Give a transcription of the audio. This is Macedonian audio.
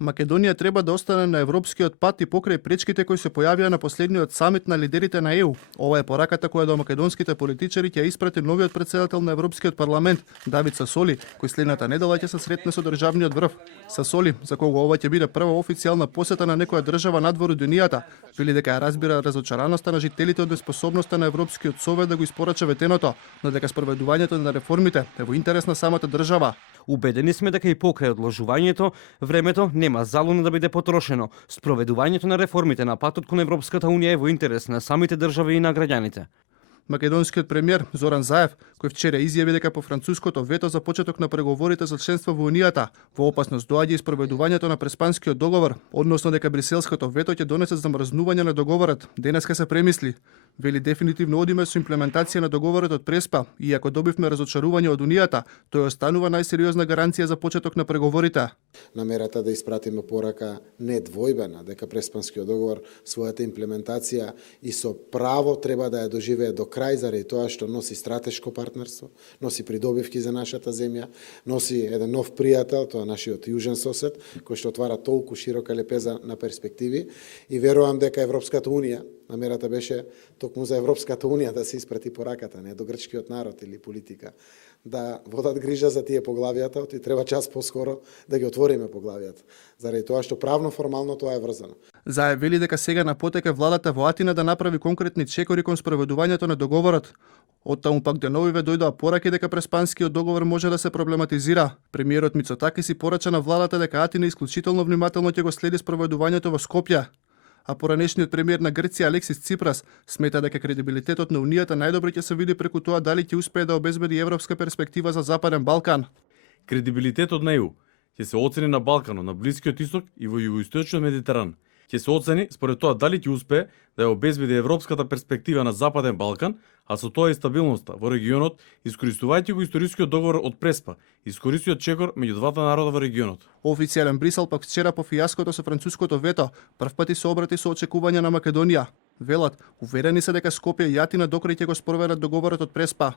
Македонија треба да остане на европскиот пат и покрај пречките кои се појавија на последниот самит на лидерите на ЕУ. Ова е пораката која до македонските политичари ќе испрати новиот председател на Европскиот парламент, Давид Сасоли, кој следната недела ќе се сретне со државниот врв. Сасоли, за кого ова ќе биде прва официјална посета на некоја држава надвор од Унијата, вели дека ја разбира разочараноста на жителите од неспособноста на Европскиот совет да го испорача ветеното, но дека спроведувањето на реформите е во интерес на самата држава. Убедени сме дека и покрај одложувањето, времето нема залуна да биде потрошено. Спроведувањето на реформите на патот кон Европската Унија е во интерес на самите држави и на граѓаните. Македонскиот премиер Зоран Заев, кој вчера изјави дека по француското вето за почеток на преговорите за членство во Унијата, во опасност доаѓа и спроведувањето на Преспанскиот договор, односно дека бриселското вето ќе донесе замрзнување на договорот, денеска се премисли. Вели дефинитивно одиме со имплементација на договорот од Преспа, и ако добивме разочарување од Унијата, тој останува најсериозна гаранција за почеток на преговорите. Намерата да испратиме порака недвојбена дека Преспанскиот договор својата имплементација и со право треба да ја доживее до крај заради тоа што носи стратешко партнерство, носи придобивки за нашата земја, носи еден нов пријател, тоа нашиот јужен сосед, кој што отвара толку широка лепеза на перспективи и верувам дека Европската Унија, намерата беше токму за Европската Унија да се испрати пораката, не до грчкиот народ или политика, да водат грижа за тие поглавијата, и треба час поскоро да ги отвориме поглавијата, заради тоа што правно формално тоа е врзано. Заев вели дека сега на потек е владата во Атина да направи конкретни чекори кон спроведувањето на договорот. Оттаму пак деновиве дојдоа пораки дека Преспанскиот договор може да се проблематизира. Премиерот Мицотаки си порача на владата дека Атина исклучително внимателно ќе го следи спроведувањето во Скопје. А поранешниот премиер на Грција Алексис Ципрас смета дека кредибилитетот на Унијата најдобро ќе се види преку тоа дали ќе успее да обезбеди европска перспектива за Западен Балкан. Кредибилитетот на ЕУ ќе се оцени на Балканот, на Блискиот Исток и во југоисточниот Медитеран. Ќе се оцени според тоа дали ќе успее да ја обезбеди европската перспектива на Западен Балкан, а со тоа и стабилноста во регионот, искористувајќи го историскиот договор од Преспа, искористиот чекор меѓу двата народа во регионот. Официјален Брисел пак вчера по фијаското со француското вето, првпати се обрати со очекувања на Македонија. Велат, уверени се дека Скопје и Атина докрај ќе го спроведат договорот од Преспа.